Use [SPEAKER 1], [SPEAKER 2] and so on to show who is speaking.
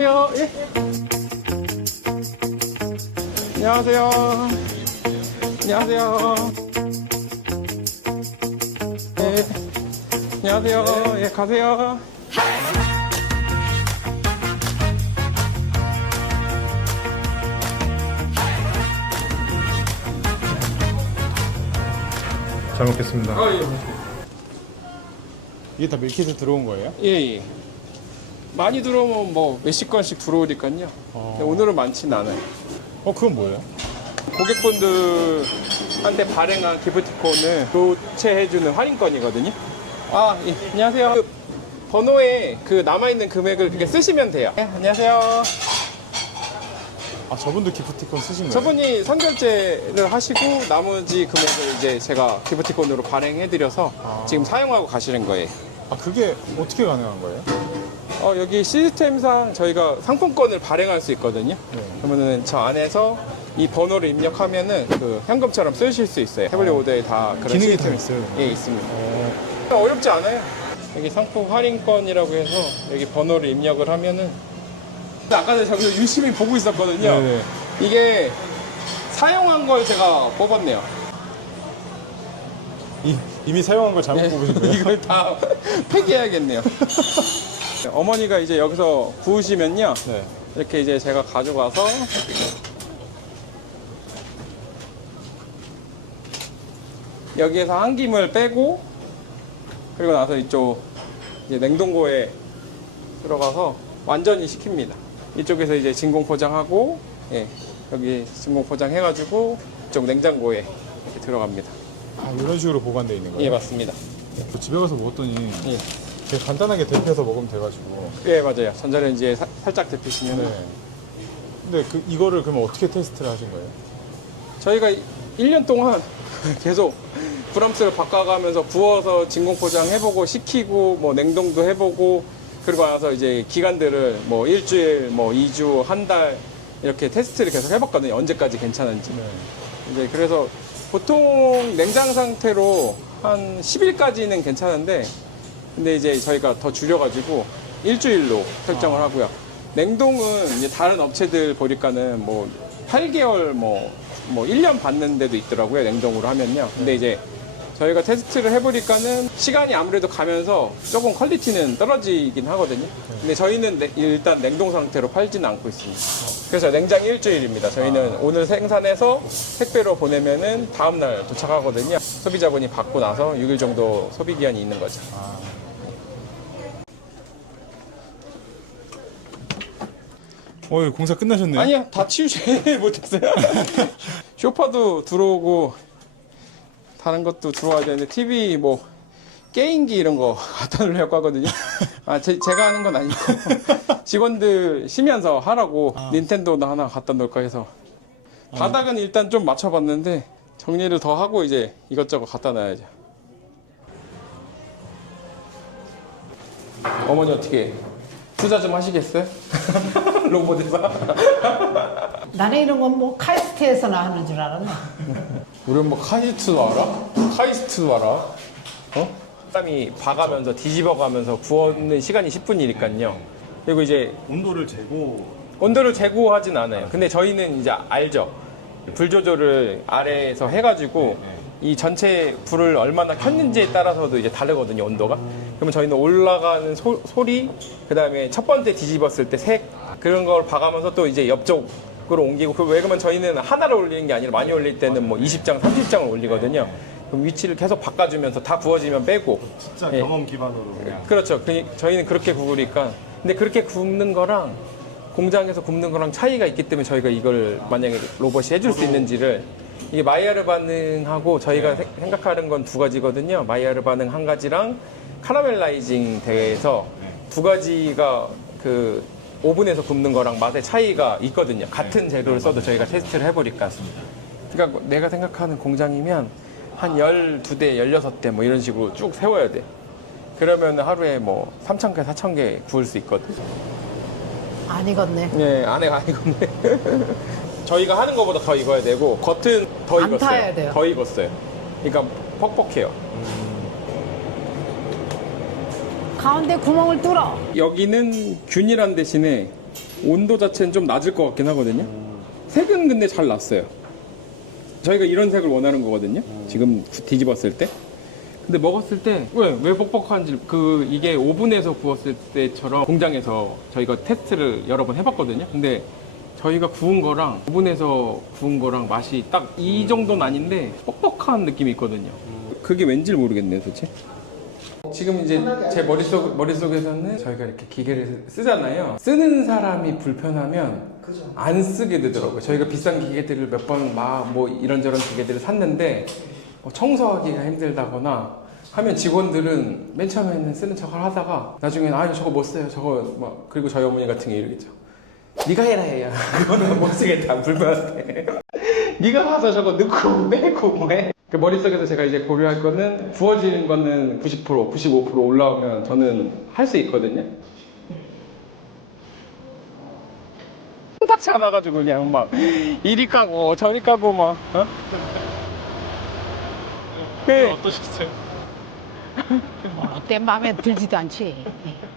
[SPEAKER 1] 예. 안녕하세요. 안녕하세요. 예. 안녕하세요. 예, 가세요.
[SPEAKER 2] 잘 먹겠습니다.
[SPEAKER 1] 아, 예.
[SPEAKER 2] 이게 다 밀키트 들어온 거예요?
[SPEAKER 1] 예, 예. 많이 들어오면 뭐 몇십 건씩 들어오니까요. 근데 오늘은 많지는 않아요.
[SPEAKER 2] 그건 뭐예요?
[SPEAKER 1] 고객분들한테 발행한 기프티콘을 교체해주는 할인권이거든요. 아, 예. 안녕하세요. 그 번호에 그 남아있는 금액을 그렇게 쓰시면 돼요. 네, 안녕하세요.
[SPEAKER 2] 아, 저분도 기프티콘 쓰신 거예요?
[SPEAKER 1] 저분이 선결제를 하시고 나머지 금액을 이제 제가 기프티콘으로 발행해드려서 지금 사용하고 가시는 거예요.
[SPEAKER 2] 아, 그게 어떻게 가능한 거예요?
[SPEAKER 1] 여기 시스템상 저희가 상품권을 발행할 수 있거든요.
[SPEAKER 2] 네.
[SPEAKER 1] 그러면은 저 안에서 이 번호를 입력하면은 그 현금처럼 쓰실 수 있어요. 태블릿 오더에 다 그런
[SPEAKER 2] 기능이 다
[SPEAKER 1] 시스템이
[SPEAKER 2] 있어요?
[SPEAKER 1] 예, 있습니다. 어렵지 않아요. 여기 상품 할인권이라고 해서 여기 번호를 입력을 하면은 아까 전에 저기서 유심히 보고 있었거든요.
[SPEAKER 2] 네네.
[SPEAKER 1] 이게 사용한 걸 제가 뽑았네요.
[SPEAKER 2] 이미 사용한 걸 잘못 뽑으신 거예요?
[SPEAKER 1] 이걸 다 폐기해야겠네요. 어머니가 이제 여기서 구우시면요.
[SPEAKER 2] 네.
[SPEAKER 1] 이렇게 이제 제가 가져가서 여기에서 한 김을 빼고 그리고 나서 이쪽 이제 냉동고에 들어가서 완전히 식힙니다. 이쪽에서 이제 진공 포장하고 예, 여기 진공 포장해가지고 이쪽 냉장고에 이렇게 들어갑니다.
[SPEAKER 2] 아, 이런 식으로 보관되어 있는 거예요?
[SPEAKER 1] 예, 맞습니다.
[SPEAKER 2] 저 집에 가서 먹었더니
[SPEAKER 1] 예,
[SPEAKER 2] 되게 간단하게 데펴서 먹으면 돼가지고.
[SPEAKER 1] 예 맞아요. 전자레인지에 살짝 데피시면
[SPEAKER 2] 네. 근데 이거를 그러면 어떻게 테스트를 하신 거예요?
[SPEAKER 1] 저희가 1년 동안 계속 브람스를 바꿔가면서 구워서 진공 포장해보고 식히고 뭐 냉동도 해보고 그리고 나서 이제 기간들을 뭐 일주일, 뭐 2주, 한 달 이렇게 테스트를 계속 해봤거든요. 언제까지 괜찮은지.
[SPEAKER 2] 네.
[SPEAKER 1] 이제 그래서 보통 냉장 상태로 한 10일까지는 괜찮은데 근데 이제 저희가 더 줄여가지고 일주일로 설정을 하고요. 냉동은 이제 다른 업체들 보니까는 뭐 8개월 뭐 1년 받는 데도 있더라고요. 냉동으로 하면요. 근데 이제 저희가 테스트를 해보니까는 시간이 아무래도 가면서 조금 퀄리티는 떨어지긴 하거든요. 근데 저희는 일단 냉동 상태로 팔지는 않고 있습니다. 그래서 냉장 일주일입니다. 저희는 오늘 생산해서 택배로 보내면은 다음날 도착하거든요. 소비자분이 받고 나서 6일 정도 소비 기한이 있는 거죠.
[SPEAKER 2] 공사 끝나셨네요?
[SPEAKER 1] 아니요, 다 치우지 못했어요. 쇼파도 들어오고 다른 것도 들어와야 되는데 TV 뭐 게임기 이런 거 갖다 놓으려고 하거든요. 제가 하는 건 아니고 직원들 쉬면서 하라고 닌텐도도 하나 갖다 놓을까 해서 바닥은 일단 좀 맞춰봤는데 정리를 더 하고 이제 이것저것 갖다 놔야죠. 어머니 어떻게 투자 좀 하시겠어요? 로봇에서?
[SPEAKER 3] 나는 이런 건 뭐 카이스트에서나 하는 줄 알았네.
[SPEAKER 1] 우리 뭐 카이스트도 알아? 카이스트도 알아? 땀이 봐가면서 뒤집어가면서 구워는 시간이 10분이니까요. 그리고 이제 온도를 재고하진 않아요. 근데 저희는 이제 알죠. 불 조절을 아래에서 해가지고 이 전체 불을 얼마나 켰는지에 따라서도 이제 다르거든요, 온도가. 그러면 저희는 올라가는 소리, 그 다음에 첫 번째 뒤집었을 때 색, 그런 걸 봐가면서 또 이제 옆쪽으로 옮기고, 왜 그러면 저희는 하나를 올리는 게 아니라 많이 올릴 때는 뭐 20장, 30장을 올리거든요. 그럼 위치를 계속 바꿔주면서 다 구워지면 빼고.
[SPEAKER 2] 진짜
[SPEAKER 1] 예.
[SPEAKER 2] 경험 기반으로 그냥.
[SPEAKER 1] 그렇죠. 저희는 그렇게 구우니까. 근데 그렇게 굽는 거랑 공장에서 굽는 거랑 차이가 있기 때문에 저희가 이걸 만약에 로봇이 해줄 수 있는지를 이게 마이야르 반응하고 저희가 생각하는 건 두 가지거든요. 마이야르 반응 한 가지랑 카라멜라이징 대해서 두 가지가 그 오븐에서 굽는 거랑 맛의 차이가 있거든요. 같은 재료를 써도 저희가 테스트를 해보니까. 그러니까 내가 생각하는 공장이면 한 12대, 16대 뭐 이런 식으로 쭉 세워야 돼. 그러면 하루에 뭐 3,000개, 4,000개 구울 수 있거든.
[SPEAKER 3] 안 익었네.
[SPEAKER 1] 네, 안에가 아니건데. 저희가 하는 것보다 더 익어야 되고 겉은 더
[SPEAKER 3] 안
[SPEAKER 1] 익었어요.
[SPEAKER 3] 타야 돼요.
[SPEAKER 1] 더 익었어요. 그러니까 퍽퍽해요.
[SPEAKER 3] 가운데 구멍을 뚫어.
[SPEAKER 1] 여기는 균일한 대신에 온도 자체는 좀 낮을 것 같긴 하거든요. 색은 근데 잘 났어요. 저희가 이런 색을 원하는 거거든요. 지금 뒤집었을 때. 근데 먹었을 때 왜 뻑뻑한지 이게 오븐에서 구웠을 때처럼 공장에서 저희가 테스트를 여러 번 해봤거든요. 근데 저희가 구운 거랑 오븐에서 구운 거랑 맛이 딱 이 정도는 아닌데 뻑뻑한 느낌이 있거든요. 그게 왠지 모르겠네요, 도대체. 지금 이제 제 머릿속에서는 저희가 이렇게 기계를 쓰잖아요. 쓰는 사람이 불편하면 안 쓰게 되더라고요. 저희가 비싼 기계들을 몇 번 뭐 이런저런 기계들을 샀는데 청소하기가 힘들다거나 하면 직원들은 맨 처음에는 쓰는 척을 하다가 나중에는 아 저거 못 써요. 저거 막 그리고 저희 어머니 같은 경우 이러겠죠. 네가 해라 해요. 그거는 못 쓰겠다. 불편한데. 네가 가서 저거 넣고 빼고 뭐해. 그 머릿속에서 제가 이제 고려할 거는 구워지는 거는 90%, 95% 올라오면 저는 할 수 있거든요. 딱 잡아가지고 그냥 막 이리 까고 저리 까고 막 어?
[SPEAKER 2] 네. 어떠셨어요?
[SPEAKER 3] 뭐, 내 마음에 들지도 않지.